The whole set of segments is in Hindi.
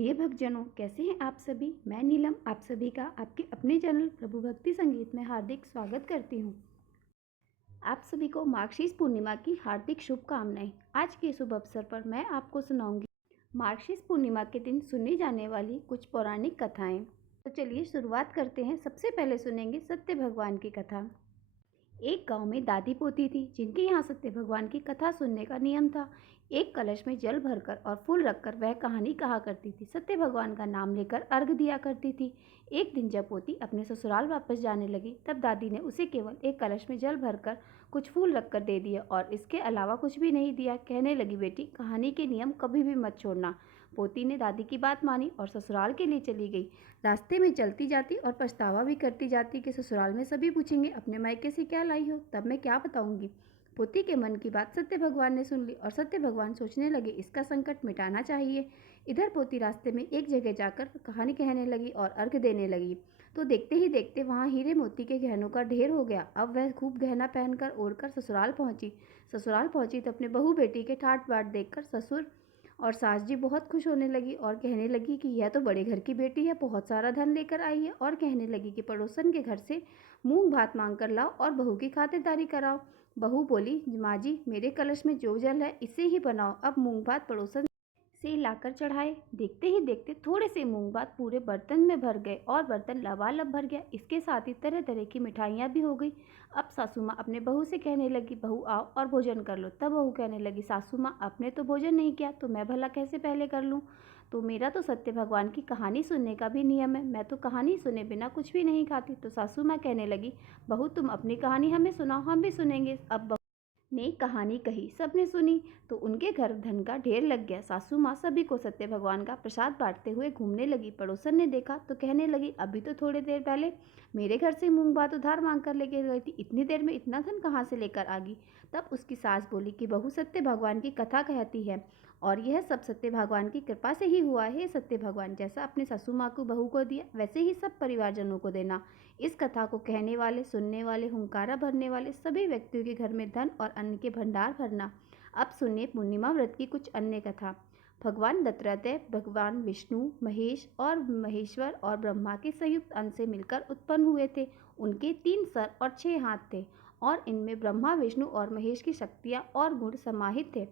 प्रिय भक्तजनों, कैसे हैं आप सभी। मैं नीलम आप सभी का आपके अपने चैनल प्रभु भक्ति संगीत में हार्दिक स्वागत करती हूं। आप सभी को मार्गशीर्ष पूर्णिमा की हार्दिक शुभकामनाएं। आज के शुभ अवसर पर मैं आपको सुनाऊंगी मार्गशीर्ष पूर्णिमा के दिन सुनी जाने वाली कुछ पौराणिक कथाएं। तो चलिए शुरुआत करते हैं। सबसे पहले सुनेंगे सत्य भगवान की कथा। एक गांव में दादी पोती थी जिनके यहाँ सत्य भगवान की कथा सुनने का नियम था। एक कलश में जल भरकर और फूल रखकर वह कहानी कहा करती थी। सत्य भगवान का नाम लेकर अर्घ दिया करती थी। एक दिन जब पोती अपने ससुराल वापस जाने लगी तब दादी ने उसे केवल एक कलश में जल भरकर कुछ फूल रखकर दे दिया और इसके अलावा कुछ भी नहीं दिया। कहने लगी, बेटी, कहानी के नियम कभी भी मत छोड़ना। पोती ने दादी की बात मानी और ससुराल के लिए चली गई। रास्ते में चलती जाती और पछतावा भी करती जाती कि ससुराल में सभी पूछेंगे अपने मायके से क्या लाई हो, तब मैं क्या बताऊंगी। पोती के मन की बात सत्य भगवान ने सुन ली और सत्य भगवान सोचने लगे, इसका संकट मिटाना चाहिए। इधर पोती रास्ते में एक जगह जाकर कहानी कहने लगी और अर्घ देने लगी। तो देखते ही देखते वहाँ हीरे मोती के गहनों का ढेर हो गया। अब वह खूब गहना पहनकर ओढ़कर ससुराल पहुंची तो अपने बहू बेटी के ठाट बाट देखकर ससुर और सास जी बहुत खुश होने लगी और कहने लगी कि यह तो बड़े घर की बेटी है, बहुत सारा धन लेकर आई है। और कहने लगी कि पड़ोसन के घर से मूंग भात मांग कर लाओ और बहू की खातिरदारी कराओ। बहू बोली, माँ जी, मेरे कलश में जो जल है इसे ही बनाओ। अब मूंग भात पड़ोसन से लाकर चढ़ाए। देखते ही देखते थोड़े से मूंग भात पूरे बर्तन में भर गए और बर्तन लबालब भर गया। इसके साथ ही तरह तरह की मिठाइयाँ भी हो गई। अब सासू माँ अपने बहू से कहने लगी, बहू आओ और भोजन कर लो। तब बहू कहने लगी, सासू माँ, आपने तो भोजन नहीं किया तो मैं भला कैसे पहले कर लूँ। तो मेरा तो सत्य भगवान की कहानी सुनने का भी नियम है, मैं तो कहानी सुने बिना कुछ भी नहीं खाती। तो सासू माँ कहने लगी, बहू तुम अपनी कहानी हमें सुनाओ, हम भी सुनेंगे। अब ने कहानी कही, सबने सुनी तो उनके घर धन का ढेर लग गया। सासू माँ सभी को सत्य भगवान का प्रसाद बांटते हुए घूमने लगी। पड़ोसन ने देखा तो कहने लगी, अभी तो थोड़ी देर पहले मेरे घर से मूंग भात उधार मांग कर लेके गई थी, इतनी देर में इतना धन कहाँ से लेकर आ गई। तब उसकी सास बोली कि बहू सत्य भगवान की कथा कहती है और यह सब सत्य भगवान की कृपा से ही हुआ है। सत्य भगवान जैसा अपने सासू माँ को बहू को दिया वैसे ही सब परिवारजनों को देना। इस कथा को कहने वाले, सुनने वाले, हुंकारा भरने वाले सभी व्यक्तियों के घर में धन और अन्न के भंडार भरना। अब सुनिए पूर्णिमा व्रत की कुछ अन्य कथा। भगवान दत्तात्रेय भगवान विष्णु, महेश और महेश्वर और ब्रह्मा के संयुक्त अंश से मिलकर उत्पन्न हुए थे। उनके 3 सर और 6 हाथ थे और इनमें ब्रह्मा, विष्णु और महेश की शक्तियाँ और गुण समाहित थे।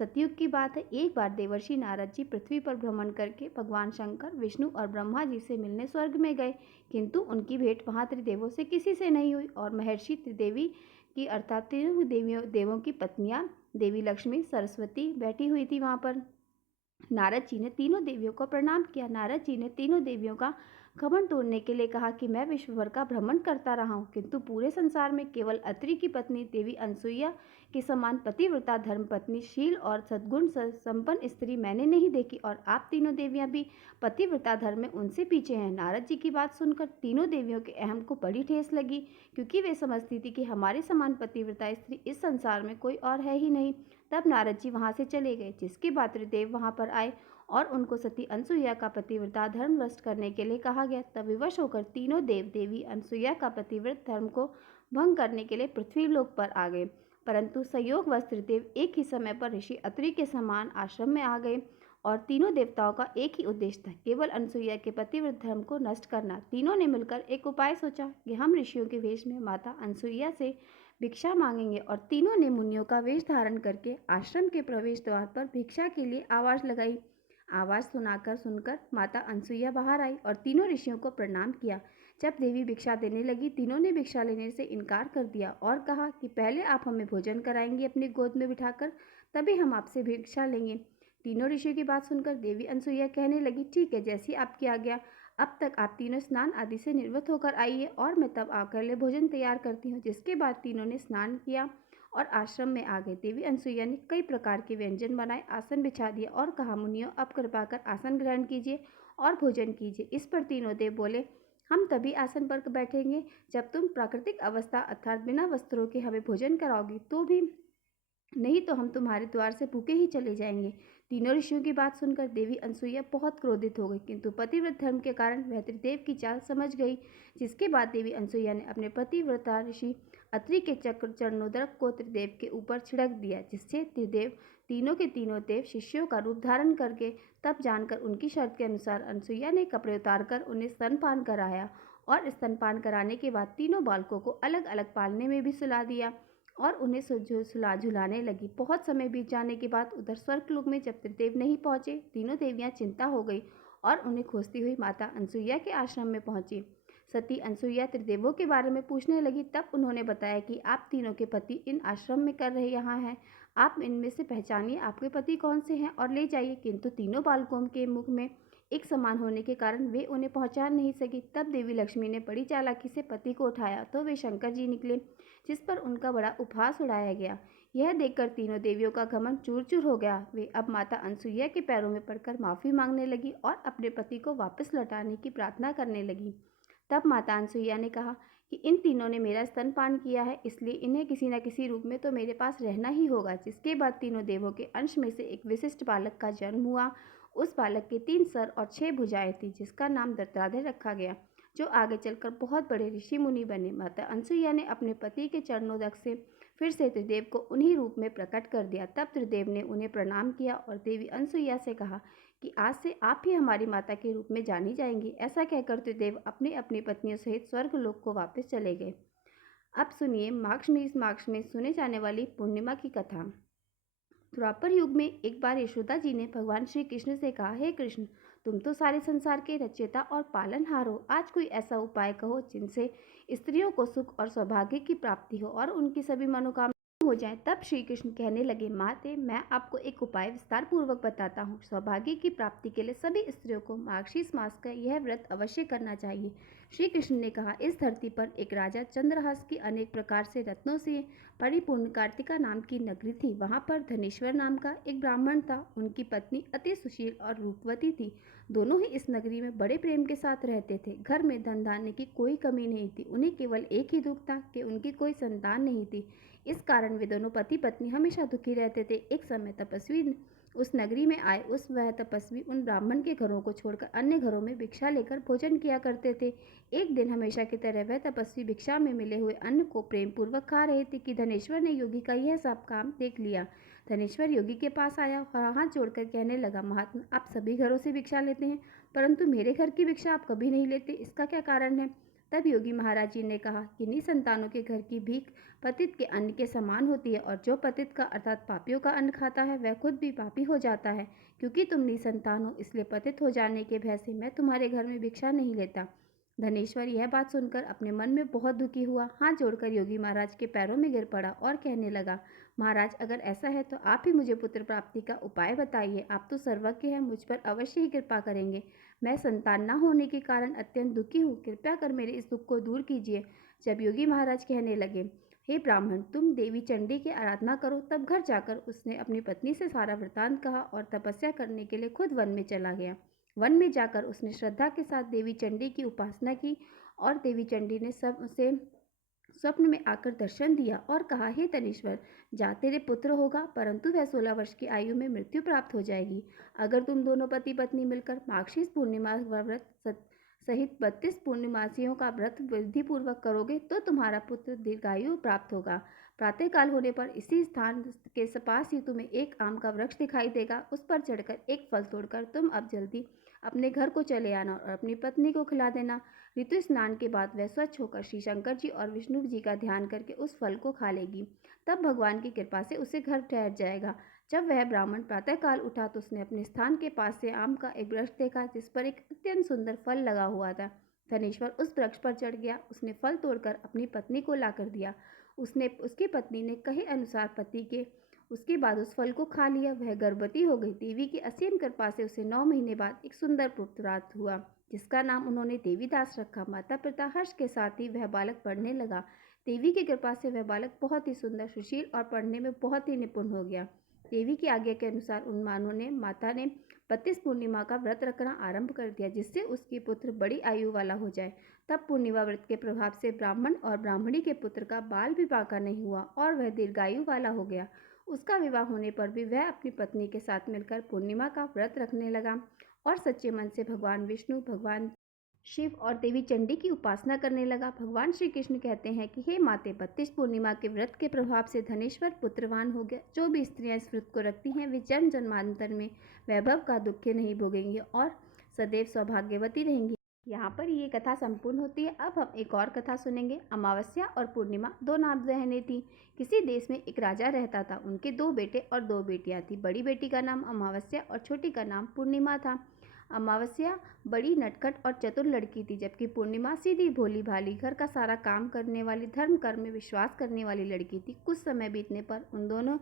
सतयुग की बात है। एक बार देवर्षि नारद जी पृथ्वी पर भ्रमण करके भगवान शंकर, विष्णु और ब्रह्मा जी से मिलने स्वर्ग में गए, किंतु उनकी भेंट वहां त्रिदेवों से किसी से नहीं हुई और महर्षि त्रिदेवी की अर्थात तीनों देवों की पत्नियां देवी लक्ष्मी, सरस्वती बैठी हुई थी वहां पर। नारद जी ने तीनों देवियों को प्रणाम किया। नारद जी ने तीनों देवियों का घमंड तोड़ने के लिए कहा कि मैं विश्व भर का भ्रमण करता रहा हूँ, किंतु पूरे संसार में केवल अत्रि की पत्नी देवी अनसुईया के समान पतिव्रता, धर्म पत्नी, शील और सद्गुण संपन्न स्त्री मैंने नहीं देखी और आप तीनों देवियां भी पतिव्रता धर्म में उनसे पीछे हैं। नारद जी की बात सुनकर तीनों देवियों के अहम को बड़ी ठेस लगी, क्योंकि वे समझती थी कि हमारे समान पतिव्रता स्त्री इस संसार में कोई और है ही नहीं। तब नारद जी वहां से चले गए, जिसके बाद त्रिदेव वहां पर आए और उनको सती अनसुईया का पतिव्रता धर्म भ्रष्ट करने के लिए कहा गया। तब विवश होकर तीनों देव देवी अनसुईया का पतिव्रत धर्म को भंग करने के लिए पृथ्वी लोक पर आ गए। परंतु संयोगवश त्रिदेव एक ही समय पर ऋषि अत्रि के समान आश्रम में आ गए और तीनों देवताओं का एक ही उद्देश्य था, केवल अनसुईया के पतिव्रत धर्म को नष्ट करना। तीनों ने मिलकर एक उपाय सोचा कि हम ऋषियों के वेश में माता अनसुईया से भिक्षा मांगेंगे और तीनों ने मुनियों का वेश धारण करके आश्रम के प्रवेश द्वार पर भिक्षा के लिए आवाज लगाई। आवाज सुनकर माता अनसुईया बाहर आई और तीनों ऋषियों को प्रणाम किया। जब देवी भिक्षा देने लगी, तीनों ने भिक्षा लेने से इनकार कर दिया और कहा कि पहले आप हमें भोजन कराएंगे अपनी गोद में बिठाकर, तभी हम आपसे भिक्षा लेंगे। तीनों ऋषियों की बात सुनकर देवी अनसुईया कहने लगी, ठीक है, जैसी आपकी आज्ञा। अब तक आप तीनों स्नान आदि से निवृत्त होकर आइए और मैं तब आकर ले भोजन तैयार करती हूँ। जिसके बाद तीनों ने स्नान किया और आश्रम में आ गए। देवी अनसुईया ने कई प्रकार के व्यंजन बनाए, आसन बिछा दिया और कहा, मुनियों, अब कृपा कर आसन ग्रहण कीजिए और भोजन कीजिए। इस पर तीनों देव बोले, हम तभी आसन पर बैठेंगे जब तुम प्राकृतिक अवस्था अर्थात बिना वस्त्रों के हमें भोजन कराओगी, तो भी नहीं तो हम तुम्हारे द्वार से भूखे ही चले जाएंगे। तीनों ऋषियों की बात सुनकर देवी अनसुईया बहुत क्रोधित हो गई, किंतु पतिव्रत धर्म के कारण वह त्रिदेव की चाल समझ गई। जिसके बाद देवी अनसुईया ने अपने पतिव्रता ऋषि अत्रि के चक्र चरणोदक को त्रिदेव के ऊपर छिड़क दिया, जिससे त्रिदेव तीनों के तीनों देव शिष्यों का रूप धारण करके तब जानकर उनकी शर्त के अनुसार अनसुईया ने कपड़े उतारकर उन्हें स्तनपान कराया और स्तनपान कराने के बाद तीनों बालकों को अलग अलग पालने में भी सुला दिया और उन्हें सुला झुलाने लगी। बहुत समय बीत जाने के बाद उधर स्वर्गलोक में जब त्रिदेव नहीं पहुंचे, तीनों देवियां चिंता हो गई और उन्हें खोजती हुई माता अनसुईया के आश्रम में पहुंची। सती अनसुईया त्रिदेवों के बारे में पूछने लगी। तब उन्होंने बताया कि आप तीनों के पति इन आश्रम में कर रहे यहाँ हैं, आप इनमें से पहचानिए आपके पति कौन से हैं और ले जाइए। किंतु तीनों बालकों के मुख में एक समान होने के कारण वे उन्हें पहचान नहीं सकी। तब देवी लक्ष्मी ने बड़ी चालाकी से पति को उठाया तो वे शंकर जी निकले, जिस पर उनका बड़ा उपहास उड़ाया गया। यह देखकर तीनों देवियों का घमंड चूर चूर हो गया। वे अब माता अनसुईया के पैरों में पड़कर माफ़ी मांगने लगी और अपने पति को वापस लौटाने की प्रार्थना करने लगी। तब माता अनसुईया ने कहा कि इन तीनों ने मेरा स्तनपान किया है, इसलिए इन्हें किसी न किसी रूप में तो मेरे पास रहना ही होगा। जिसके बाद तीनों देवों के अंश में से एक विशिष्ट बालक का जन्म हुआ। उस बालक के 3 सर और 6 भुजाएं थी, जिसका नाम दत्तात्रेय रखा गया, जो आगे चलकर बहुत बड़े ऋषि मुनि बने। माता अनसुईया ने अपने पति के चरणोदक से फिर से त्रिदेव को उन्हीं रूप में प्रकट कर दिया। तब त्रिदेव ने उन्हें प्रणाम किया और देवी अनसुईया से कहा कि आज से आप ही हमारी माता के रूप में जानी जाएंगी। ऐसा कहकर त्रिदेव अपने अपनी पत्नियों सहित स्वर्गलोक को वापस चले गए। अब सुनिए माघ में सुने जाने वाली पूर्णिमा की कथा। द्वापर युग में एक बार यशोदा जी ने भगवान श्री कृष्ण से कहा, हे कृष्ण, तुम तो सारे संसार के रचयिता और पालनहार हो। आज कोई ऐसा उपाय कहो जिनसे स्त्रियों को सुख और सौभाग्य की प्राप्ति हो और उनकी सभी मनोकामना हो जाए। तब श्री कृष्ण कहने लगे, माते, मैं आपको एक उपाय विस्तार पूर्वक बताता हूँ। सौभाग्य की प्राप्ति के लिए सभी स्त्रियों को मार्गशीर्ष मास का यह व्रत अवश्य करना चाहिए। श्री कृष्ण ने कहा, इस धरती पर एक राजा चंद्रहास की अनेक प्रकार से रत्नों से परिपूर्ण कार्तिका नाम की नगरी थी। वहाँ पर धनेश्वर नाम का एक ब्राह्मण था। उनकी पत्नी अति सुशील और रूपवती थी। दोनों ही इस नगरी में बड़े प्रेम के साथ रहते थे। घर में धन धान्य की कोई कमी नहीं थी। उन्हें केवल एक ही दुख था कि उनकी कोई संतान नहीं थी। इस कारण वे दोनों पति पत्नी हमेशा दुखी रहते थे। एक समय तपस्वी उस नगरी में आए। वह तपस्वी उन ब्राह्मण के घरों को छोड़कर अन्य घरों में भिक्षा लेकर भोजन किया करते थे। एक दिन हमेशा की तरह वह तपस्वी भिक्षा में मिले हुए अन्न को प्रेम पूर्वक खा रहे थे कि धनेश्वर ने योगी का यह सब काम देख लिया। धनेश्वर योगी के पास आया और हाथ जोड़कर कहने लगा, महात्मा, आप सभी घरों से भिक्षा लेते हैं, परंतु मेरे घर की भिक्षा आप कभी नहीं लेते, इसका क्या कारण है? तब योगी महाराज जी ने कहा कि निसंतानों के घर की भीख पतित के अन्न के समान होती है, और जो पतित का अर्थात पापियों का अन्न खाता है वह खुद भी पापी हो जाता है। क्योंकि तुम निसंतान हो, इसलिए पतित हो जाने के भय से मैं तुम्हारे घर में भिक्षा नहीं लेता। धनेश्वर यह बात सुनकर अपने मन में बहुत दुखी हुआ। हाथ जोड़कर योगी महाराज के पैरों में गिर पड़ा और कहने लगा, महाराज, अगर ऐसा है तो आप ही मुझे पुत्र प्राप्ति का उपाय बताइए। आप तो सर्वज्ञ हैं, मुझ पर अवश्य ही कृपा करेंगे। मैं संतान न होने के कारण अत्यंत दुखी हूँ। कृपया कर मेरे इस दुख को दूर कीजिए। जब योगी महाराज कहने लगे, हे ब्राह्मण, तुम देवी चंडी की आराधना करो, तब घर जाकर उसने अपनी पत्नी से सारा वृतांत कहा और तपस्या करने के लिए खुद वन में चला गया। वन में जाकर उसने श्रद्धा के साथ देवी चंडी की उपासना की और देवी चंडी ने सब उसे स्वप्न में आकर दर्शन दिया और कहा, हे तनेश्वर, जा तेरे पुत्र होगा, परंतु वह 16 वर्ष की आयु में मृत्यु प्राप्त हो जाएगी। अगर तुम दोनों पति पत्नी मिलकर मार्गशीर्ष पूर्णिमा व्रत सहित 32 पूर्णिमासियों का व्रत विधि पूर्वक करोगे तो तुम्हारा पुत्र दीर्घायु प्राप्त होगा। प्रातःकाल होने पर इसी स्थान के पास ही तुम्हें एक आम का वृक्ष दिखाई देगा। उस पर चढ़कर एक फल तोड़कर तुम अब जल्दी अपने घर को चले आना और अपनी पत्नी को खिला देना। ऋतु स्नान के बाद वह स्वच्छ होकर श्री शंकर जी और विष्णु जी का ध्यान करके उस फल को खा लेगी। तब भगवान की कृपा से उसे घर ठहर जाएगा। जब वह ब्राह्मण प्रातःकाल उठा तो उसने अपने स्थान के पास से आम का एक वृक्ष देखा, जिस पर एक अत्यंत सुंदर फल लगा हुआ था। धनेश्वर उस वृक्ष पर चढ़ गया। उसने फल तोड़कर अपनी पत्नी को लाकर दिया। उसकी पत्नी ने कहे अनुसार पति के उसके बाद उस फल को खा लिया। वह गर्भवती हो गई। देवी की असीम कृपा से उसे 9 महीने बाद एक सुंदर पुत्र प्राप्त हुआ, जिसका नाम उन्होंने देवीदास रखा। माता पिता हर्ष के साथ ही वह बालक पढ़ने लगा। देवी की कृपा से वह बालक बहुत ही सुंदर, सुशील और पढ़ने में बहुत ही निपुण हो गया। देवी की आज्ञा के अनुसार उन माता ने 32 पूर्णिमा का व्रत रखना आरंभ कर दिया, जिससे उसके पुत्र बड़ी आयु वाला हो जाए। तब पूर्णिमा व्रत के प्रभाव से ब्राह्मण और ब्राह्मणी के पुत्र का बाल भी बांका नहीं हुआ और वह दीर्घायु वाला हो गया। उसका विवाह होने पर भी वह अपनी पत्नी के साथ मिलकर पूर्णिमा का व्रत रखने लगा और सच्चे मन से भगवान विष्णु, भगवान शिव और देवी चंडी की उपासना करने लगा। भगवान श्री कृष्ण कहते हैं कि हे माते, 32 पूर्णिमा के व्रत के प्रभाव से धनेश्वर पुत्रवान हो गया। जो भी स्त्रियां इस व्रत को रखती हैं वे जन्म जन्मांतर में वैभव का दुख नहीं भोगेंगी और सदैव सौभाग्यवती रहेंगी। यहाँ पर ये कथा संपूर्ण होती है। अब हम एक और कथा सुनेंगे। अमावस्या और पूर्णिमा दो नात बहनें थी। किसी देश में एक राजा रहता था। उनके 2 बेटे और 2 बेटियां थी। बड़ी बेटी का नाम अमावस्या और छोटी का नाम पूर्णिमा था। अमावस्या बड़ी नटखट और चतुर लड़की थी, जबकि पूर्णिमा सीधी भोली भाली घर का सारा काम करने वाली, धर्म कर्म में विश्वास करने वाली लड़की थी। कुछ समय बीतने पर उन दोनों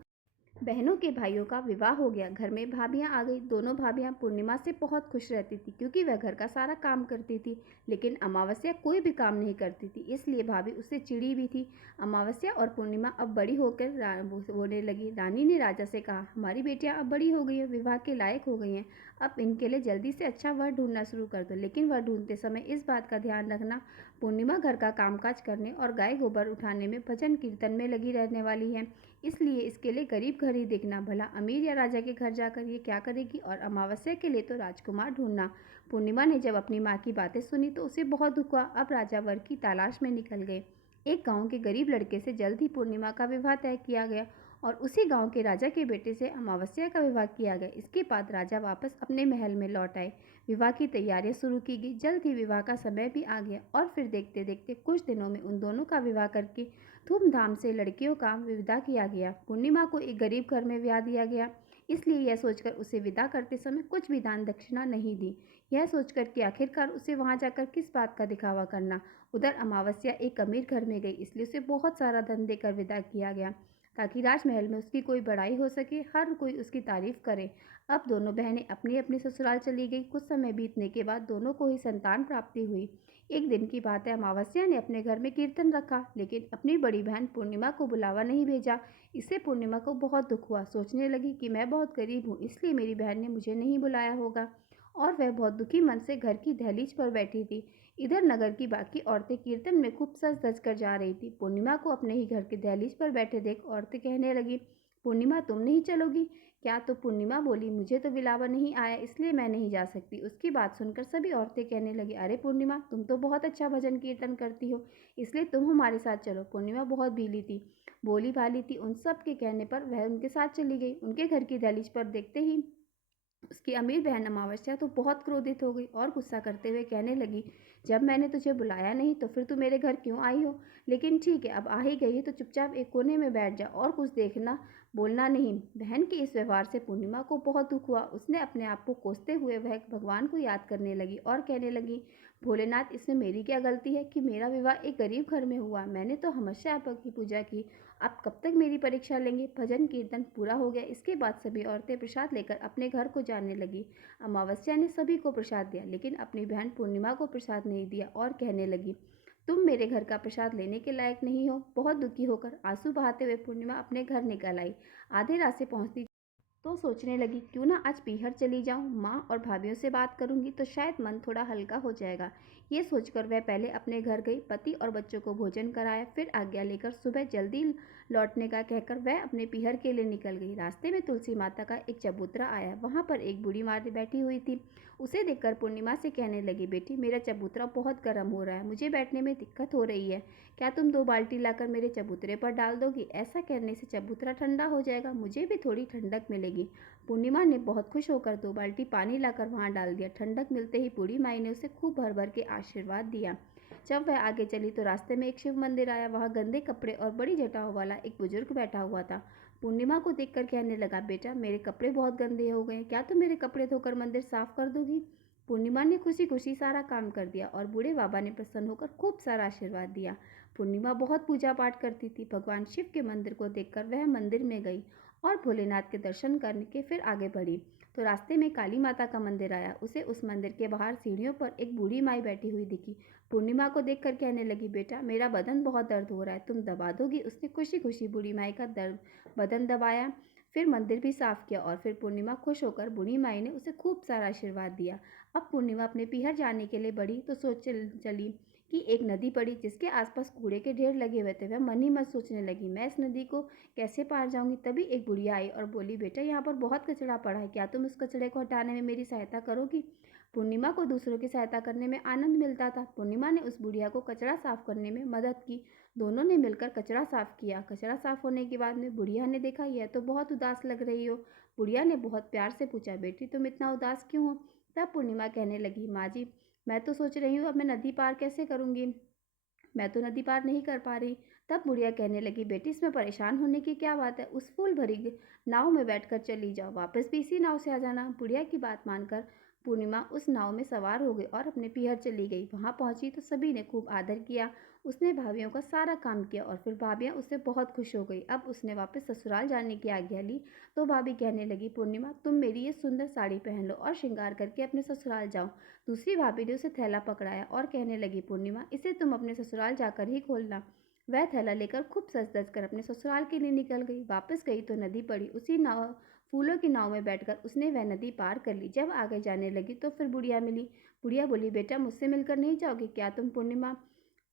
बहनों के भाइयों का विवाह हो गया। घर में भाभियां आ गई। दोनों भाभियां पूर्णिमा से बहुत खुश रहती थी क्योंकि वह घर का सारा काम करती थी, लेकिन अमावस्या कोई भी काम नहीं करती थी, इसलिए भाभी उससे चिड़ी भी थी। अमावस्या और पूर्णिमा अब बड़ी होकर बोलने लगी। रानी ने राजा से कहा, हमारी बेटियां अब बड़ी हो गई हैं, विवाह के लायक हो गई हैं, अब इनके लिए जल्दी से अच्छा वर ढूंढना शुरू कर दो। लेकिन वर ढूंढते समय इस बात का ध्यान रखना, पूर्णिमा घर का कामकाज करने और गाय गोबर उठाने में, भजन कीर्तन में लगी रहने वाली है, इसलिए इसके लिए गरीब घर ही देखना। भला अमीर या राजा के घर जाकर ये क्या करेगी। और अमावस्या के लिए तो राजकुमार ढूंढना। पूर्णिमा ने जब अपनी माँ की बातें सुनी तो उसे बहुत दुख हुआ। अब राजा वर की तलाश में निकल गए। एक गांव के गरीब लड़के से जल्द ही पूर्णिमा का विवाह तय किया गया और उसी गांव के राजा के बेटे से अमावस्या का विवाह किया गया। इसके बाद राजा वापस अपने महल में लौट आए। विवाह की तैयारियां शुरू की गई। जल्द ही विवाह का समय भी आ गया और फिर देखते देखते कुछ दिनों में उन दोनों का विवाह करके धूमधाम से लड़कियों का विदा किया गया। पूर्णिमा को एक गरीब घर में ब्याह दिया गया, इसलिए यह सोचकर उसे विदा करते समय कुछ भी दान दक्षिणा नहीं दी। यह सोचकर कि आखिरकार उसे वहां जाकर किस बात का दिखावा करना। उधर अमावस्या एक अमीर घर में गई, इसलिए उसे बहुत सारा धन देकर विदा किया गया ताकि राजमहल में उसकी कोई बड़ाई हो सके, हर कोई उसकी तारीफ करे। अब दोनों बहनें अपनी अपनी ससुराल चली गई। कुछ समय बीतने के बाद दोनों को ही संतान प्राप्ति हुई। एक दिन की बात है, अमावस्या ने अपने घर में कीर्तन रखा, लेकिन अपनी बड़ी बहन पूर्णिमा को बुलावा नहीं भेजा। इससे पूर्णिमा को बहुत दुख हुआ। सोचने लगी कि मैं बहुत गरीब हूँ, इसलिए मेरी बहन ने मुझे नहीं बुलाया होगा, और वह बहुत दुखी मन से घर की दहलीज पर बैठी थी। इधर नगर की बाकी औरतें कीर्तन में खूब सज धज कर जा रही थी। पूर्णिमा को अपने ही घर की दहलीज पर बैठे देख औरतें कहने लगी, पूर्णिमा तुम नहीं चलोगी क्या। तो पूर्णिमा बोली, मुझे तो बुलावा नहीं आया, इसलिए मैं नहीं जा सकती। उसकी बात सुनकर सभी औरतें कहने लगी, अरे पूर्णिमा, तुम तो बहुत अच्छा भजन कीर्तन करती हो, इसलिए तुम हमारे साथ चलो। पूर्णिमा बहुत भीली थी, भोली भाली थी। उन सब के कहने पर वह उनके साथ चली गई। उनके घर की दहलीज पर देखते ही उसकी अमीर बहन अमावस्या तो बहुत क्रोधित हो गई और गुस्सा करते हुए कहने लगी, जब मैंने तुझे बुलाया नहीं तो फिर तू मेरे घर क्यों आई हो। लेकिन ठीक है, अब आ ही गई है तो चुपचाप एक कोने में बैठ जा और कुछ देखना, बोलना नहीं। बहन के इस व्यवहार से पूर्णिमा को बहुत दुख हुआ। उसने अपने आप को कोसते हुए वह भगवान को याद करने लगी और कहने लगी, भोलेनाथ, इसमें मेरी क्या गलती है कि मेरा विवाह एक गरीब घर में हुआ। मैंने तो हमेशा आपकी पूजा की, आप कब तक मेरी परीक्षा लेंगे। भजन कीर्तन पूरा हो गया। इसके बाद सभी औरतें प्रसाद लेकर अपने घर को जाने लगी। अमावस्या ने सभी को प्रसाद दिया, लेकिन अपनी बहन पूर्णिमा को प्रसाद नहीं दिया और कहने लगी, तुम मेरे घर का प्रसाद लेने के लायक नहीं हो। बहुत दुखी होकर आंसू बहाते हुए पूर्णिमा अपने घर निकल आई। आधे रास्ते पहुंचती तो सोचने लगी, क्यों ना आज पीहर चली जाऊं, माँ और भाभीियों से बात करूंगी तो शायद मन थोड़ा हल्का हो जाएगा। ये सोचकर वह पहले अपने घर गई, पति और बच्चों को भोजन कराया, फिर आज्ञा लेकर सुबह जल्दी लौटने का कहकर वह अपने पीहर के लिए निकल गई। रास्ते में तुलसी माता का एक चबूतरा आया। वहां पर एक बूढ़ी माँ बैठी हुई थी। उसे देखकर पूर्णिमा से कहने लगी, बेटी, मेरा चबूतरा बहुत गर्म हो रहा है, मुझे बैठने में दिक्कत हो रही है, क्या तुम 2 बाल्टी लाकर मेरे चबूतरे पर डाल दोगी। ऐसा कहने से चबूतरा ठंडा हो जाएगा, मुझे भी थोड़ी ठंडक मिलेगी। पूर्णिमा ने बहुत खुश होकर 2 बाल्टी पानी लाकर वहां डाल दिया। ठंडक मिलते ही बूढ़ी माई ने उसे खूब भर भर के आशीर्वाद दिया। जब वह आगे चली तो रास्ते में एक शिव मंदिर आया। वहां गंदे कपड़े और बड़ी जटाओं वाला एक बुजुर्ग बैठा हुआ था। पूर्णिमा को देखकर कहने लगा, बेटा, मेरे कपड़े बहुत गंदे हो गए, क्या तुम मेरे कपड़े धोकर मंदिर साफ कर दोगी। पूर्णिमा ने खुशी खुशी सारा काम कर दिया और बूढ़े बाबा ने प्रसन्न होकर खूब सारा आशीर्वाद दिया। पूर्णिमा बहुत पूजा पाठ करती थी। भगवान शिव के मंदिर को देखकर वह मंदिर में गई और भोलेनाथ के दर्शन करके फिर आगे बढ़ी तो रास्ते में काली माता का मंदिर आया। उसे उस मंदिर के बाहर सीढ़ियों पर एक बूढ़ी माई बैठी हुई दिखी। पूर्णिमा को देखकर कहने लगी, बेटा, मेरा बदन बहुत दर्द हो रहा है, तुम दबा दोगी। उसने खुशी खुशी बूढ़ी माई का दर्द बदन दबाया, फिर मंदिर भी साफ किया और फिर पूर्णिमा खुश होकर बूढ़ी माई ने उसे खूब सारा आशीर्वाद दिया। अब पूर्णिमा अपने पीहर जाने के लिए बढ़ी तो सोच चली कि एक नदी पड़ी जिसके आसपास कूड़े के ढेर लगे हुए थे। वह मन ही मन सोचने लगी, मैं इस नदी को कैसे पार जाऊंगी। तभी एक बुढ़िया आई और बोली, बेटा, यहाँ पर बहुत कचरा पड़ा है, क्या तुम उस कचरे को हटाने में मेरी सहायता करोगी। पूर्णिमा को दूसरों की सहायता करने में आनंद मिलता था। पूर्णिमा ने उस बुढ़िया को कचरा साफ करने में मदद की। दोनों ने मिलकर कचरा साफ किया। कचरा साफ होने के बाद में बुढ़िया ने देखा, यह तो बहुत उदास लग रही हो। बुढ़िया ने बहुत प्यार से पूछा, बेटी तुम इतना उदास क्यों हो? तब पूर्णिमा कहने लगी, माँ जी, मैं तो सोच रही हूँ अब मैं नदी पार कैसे करूँगी, मैं तो नदी पार नहीं कर पा रही। तब बुढ़िया कहने लगी, बेटी इसमें परेशान होने की क्या बात है, उस फूल भरी नाव में बैठकर चली जाओ, वापस भी इसी नाव से आ जाना। बुढ़िया की बात मानकर पूर्णिमा उस नाव में सवार हो गई और अपने पीहर चली गई। वहां पहुंची तो सभी ने खूब आदर किया। उसने भाभीियों का सारा काम किया और फिर भाभियां उससे बहुत खुश हो गई। अब उसने वापस ससुराल जाने की आज्ञा ली तो भाभी कहने लगी, पूर्णिमा तुम मेरी ये सुंदर साड़ी पहन लो और श्रृंगार करके अपने ससुराल जाओ। दूसरी भाभी ने उसे थैला पकड़ाया और कहने लगी, पूर्णिमा इसे तुम अपने ससुराल जाकर ही खोलना। वह थैला लेकर खूब सज धज कर अपने ससुराल के लिए निकल गई। वापस गई तो नदी पड़ी। उसी नाव फूलों की नाव में बैठकर उसने वह नदी पार कर ली। जब आगे जाने लगी तो फिर बुढ़िया मिली। बुढ़िया बोली, बेटा मुझसे मिलकर नहीं जाओगी क्या तुम पूर्णिमा?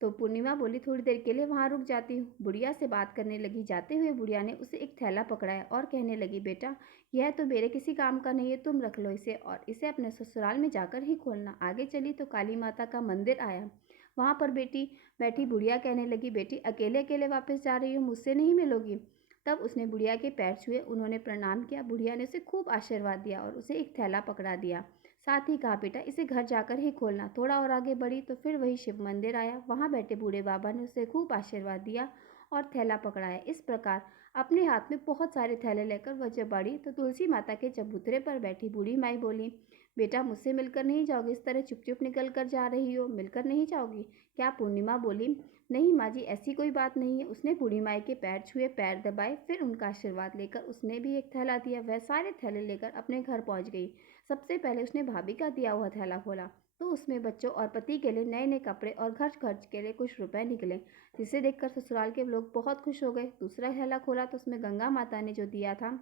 तो पूर्णिमा बोली, थोड़ी देर के लिए वहां रुक जाती हूँ। बुढ़िया से बात करने लगी। जाते हुए बुढ़िया ने उसे एक थैला पकड़ाया और कहने लगी, बेटा यह तो मेरे किसी काम का नहीं है, तुम रख लो इसे और इसे अपने ससुराल में जाकर ही खोलना। आगे चली तो काली माता का मंदिर आया। वहां पर बैठी बुढ़िया कहने लगी, बेटी अकेले अकेले वापस जा रही हो, मुझसे नहीं मिलोगी? तब उसने बुढ़िया के पैर छुए, उन्होंने प्रणाम किया। बुढ़िया ने उसे खूब आशीर्वाद दिया और उसे एक थैला पकड़ा दिया। साथ ही कहा, बेटा इसे घर जाकर ही खोलना। थोड़ा और आगे बढ़ी तो फिर वही शिव मंदिर आया। वहां बैठे बूढ़े बाबा ने उसे खूब आशीर्वाद दिया और थैला पकड़ाया। इस प्रकार अपने हाथ में बहुत सारे थैले लेकर वह जब बढ़ी तो तुलसी माता के चबूतरे पर बैठी बूढ़ी माई बोली, बेटा मुझसे मिलकर नहीं जाओगी, इस तरह चुप चुप निकल कर जा रही हो, मिलकर नहीं जाओगी क्या? पूर्णिमा बोली, नहीं माँ जी ऐसी कोई बात नहीं है। उसने बूढ़ी माई के पैर छुए, पैर दबाए, फिर उनका आशीर्वाद लेकर उसने भी एक थैला दिया। वह सारे थैले लेकर अपने घर पहुंच गई। सबसे पहले उसने भाभी का दिया हुआ थैला खोला तो उसमें बच्चों और पति के लिए नए नए कपड़े और घर खर्च के लिए कुछ रुपए निकले, जिसे देखकर ससुराल के लोग बहुत खुश हो गए। दूसरा थैला खोला तो उसमें गंगा माता ने जो दिया था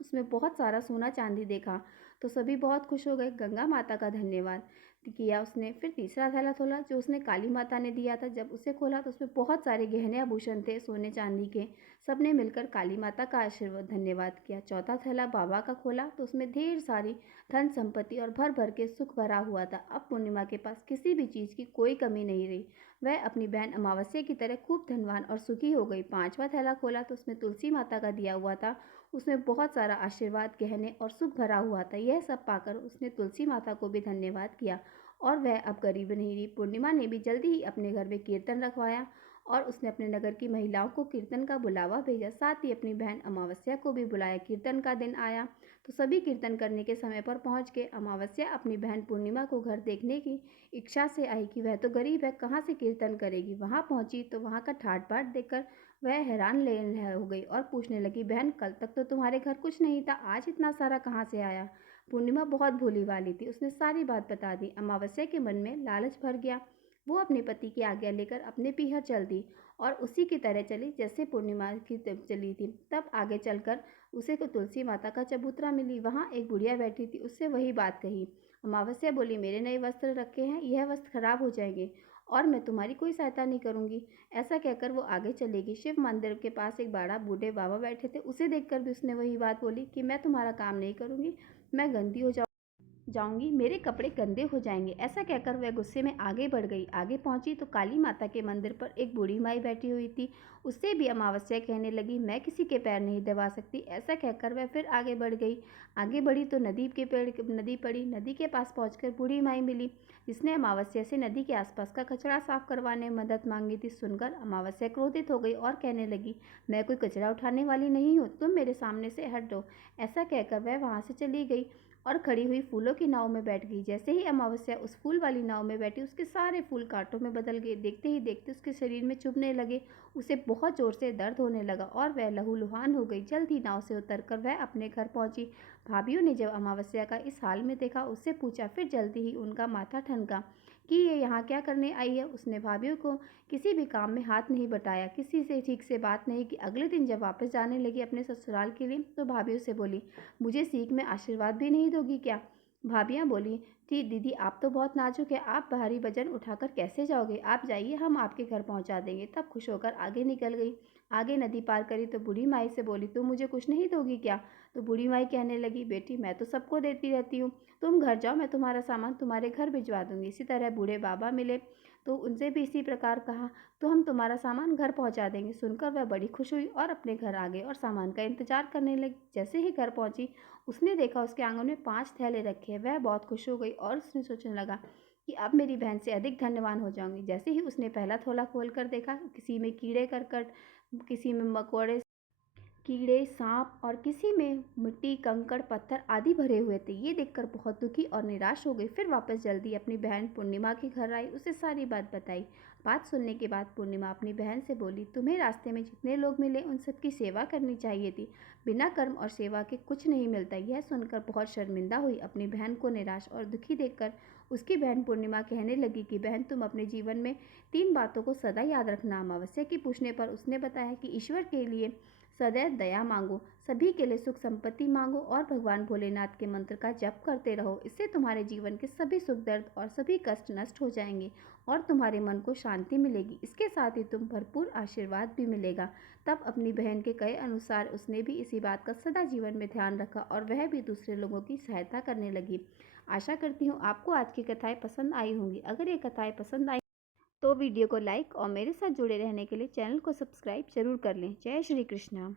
उसमें बहुत सारा सोना चांदी देखा तो सभी बहुत खुश हो गए। गंगा माता का धन्यवाद किया उसने। फिर तीसरा थैला खोला जो उसने काली माता ने दिया था। जब उसे खोला तो उसमें बहुत सारे गहने आभूषण थे सोने चांदी के। सबने मिलकर काली माता का आशीर्वाद धन्यवाद किया। चौथा थैला बाबा का खोला तो उसमें ढेर सारी धन संपत्ति और भर भर के सुख भरा हुआ था। अब पूर्णिमा के पास किसी भी चीज़ की कोई कमी नहीं रही। वह अपनी बहन अमावस्या की तरह खूब धनवान और सुखी हो गई। पांचवा थैला खोला तो उसमें तुलसी माता का दिया हुआ था। उसमें बहुत सारा आशीर्वाद, गहने और सुख भरा हुआ था। यह सब पाकर उसने तुलसी माता को भी धन्यवाद किया और वह अब गरीब नहीं रही। पूर्णिमा ने भी जल्दी ही अपने घर में कीर्तन रखवाया और उसने अपने नगर की महिलाओं को कीर्तन का बुलावा भेजा। साथ ही अपनी बहन अमावस्या को भी बुलाया। कीर्तन का दिन आया तो सभी कीर्तन करने के समय पर पहुंच गए। अमावस्या अपनी बहन पूर्णिमा को घर देखने की इच्छा से आई कि वह तो गरीब है, कहाँ से कीर्तन करेगी। वहां पहुंची तो वहां का ठाट बाट देखकर वह हैरान हो गई और पूछने लगी, बहन कल तक तो तुम्हारे घर कुछ नहीं था, आज इतना सारा कहाँ से आया? पूर्णिमा बहुत भोली वाली थी, उसने सारी बात बता दी। अमावस्या के मन में लालच भर गया। वो अपने पति की आज्ञा लेकर अपने पीहर चल दी और उसी की तरह चली जैसे पूर्णिमा की चली थी। तब आगे चलकर उसे को तुलसी माता का चबूतरा मिली। वहाँ एक बुढ़िया बैठी थी, उससे वही बात कही। अमावस्या बोली, मेरे नए वस्त्र रखे हैं, यह वस्त्र खराब हो जाएंगे और मैं तुम्हारी कोई सहायता नहीं करूंगी। ऐसा कहकर वो आगे चलेगी। शिव मंदिर के पास एक बड़ा बूढ़े बाबा बैठे थे। उसे देखकर भी उसने वही बात बोली कि मैं तुम्हारा काम नहीं करूंगी, मैं गंदी हो जाऊंगी, मेरे कपड़े गंदे हो जाएंगे। ऐसा कहकर वह गुस्से में आगे बढ़ गई। आगे पहुंची तो काली माता के मंदिर पर एक बूढ़ी माई बैठी हुई थी। उससे भी अमावस्या कहने लगी, मैं किसी के पैर नहीं दबा सकती। ऐसा कहकर वह फिर आगे बढ़ गई। आगे बढ़ी तो नदी पड़ी। नदी के पास पहुंचकर बूढ़ी माई मिली, जिसने अमावस्या से नदी के आसपास का कचरा साफ करवाने में मदद मांगी थी। सुनकर अमावस्या क्रोधित हो गई और कहने लगी, मैं कोई कचरा उठाने वाली नहीं हूँ, तुम मेरे सामने से हटो। ऐसा कहकर वह वहां से चली गई और खड़ी हुई फूलों की नाव में बैठ गई। जैसे ही अमावस्या उस फूल वाली नाव में बैठी, उसके सारे फूल कांटों में बदल गए। देखते ही देखते उसके शरीर में चुभने लगे। उसे बहुत जोर से दर्द होने लगा और वह लहूलुहान हो गई। जल्द ही नाव से उतरकर वह अपने घर पहुंची। भाभीियों ने जब अमावस्या का इस हाल में देखा, उससे पूछा। फिर जल्दी ही उनका माथा ठनका कि ये यहाँ क्या करने आई है। उसने भाभीियों को किसी भी काम में हाथ नहीं बटाया, किसी से ठीक से बात नहीं की। अगले दिन जब वापस जाने लगी अपने ससुराल के लिए तो भाभीियों से बोली, मुझे सीख में आशीर्वाद भी नहीं दोगी क्या? भाभियाँ बोली, ठीक दीदी, आप तो बहुत नाजुक है, आप भारी वजन उठाकर कैसे जाओगे? आप जाइए, हम आपके घर पहुंचा देंगे। तब खुश होकर आगे निकल गई। आगे नदी पार करी तो बूढ़ी माई से बोली, तुम मुझे कुछ नहीं दोगी क्या? तो बूढ़ी माई कहने लगी, बेटी मैं तो सबको देती रहती हूँ, तुम घर जाओ, मैं तुम्हारा सामान तुम्हारे घर भिजवा दूंगी। इसी तरह बूढ़े बाबा मिले तो उनसे भी इसी प्रकार कहा, तो हम तुम्हारा सामान घर पहुंचा देंगे। सुनकर वह बड़ी खुश हुई और अपने घर आ गई और सामान का इंतजार करने लगी। जैसे ही घर पहुंची उसने देखा उसके आंगन में 5 थैले रखे हैं। वह बहुत खुश हो गई और उसने सोचने लगा कि अब मेरी बहन से अधिक धन्यवान हो जाऊंगी। जैसे ही उसने पहला थैला खोल कर देखा, किसी में कीड़े करकट, किसी में मकोड़े, कीड़े, सांप और किसी में मिट्टी, कंकड़, पत्थर आदि भरे हुए थे। ये देखकर बहुत दुखी और निराश हो गई। फिर वापस जल्दी अपनी बहन पूर्णिमा के घर आई, उसे सारी बात बताई। बात सुनने के बाद पूर्णिमा अपनी बहन से बोली, तुम्हें रास्ते में जितने लोग मिले उन सबकी सेवा करनी चाहिए थी। बिना कर्म और सेवा के कुछ नहीं मिलता। यह सुनकर बहुत शर्मिंदा हुई। अपनी बहन को निराश और दुखी देखकर उसकी बहन पूर्णिमा कहने लगी कि बहन, तुम अपने जीवन में 3 बातों को सदा याद रखना। अमावस्या की पूछने पर उसने बताया कि ईश्वर के लिए सदैव दया मांगो, सभी के लिए सुख संपत्ति मांगो और भगवान भोलेनाथ के मंत्र का जप करते रहो। इससे तुम्हारे जीवन के सभी सुख दर्द और सभी कष्ट नष्ट हो जाएंगे और तुम्हारे मन को शांति मिलेगी। इसके साथ ही तुम भरपूर आशीर्वाद भी मिलेगा। तब अपनी बहन के कहे अनुसार उसने भी इसी बात का सदा जीवन में ध्यान रखा और वह भी दूसरे लोगों की सहायता करने लगी। आशा करती हूँ आपको आज की कथाएं पसंद आई होंगी। अगर ये कथाएं पसंद आई तो वीडियो को लाइक और मेरे साथ जुड़े रहने के लिए चैनल को सब्सक्राइब जरूर कर लें। जय श्री कृष्ण।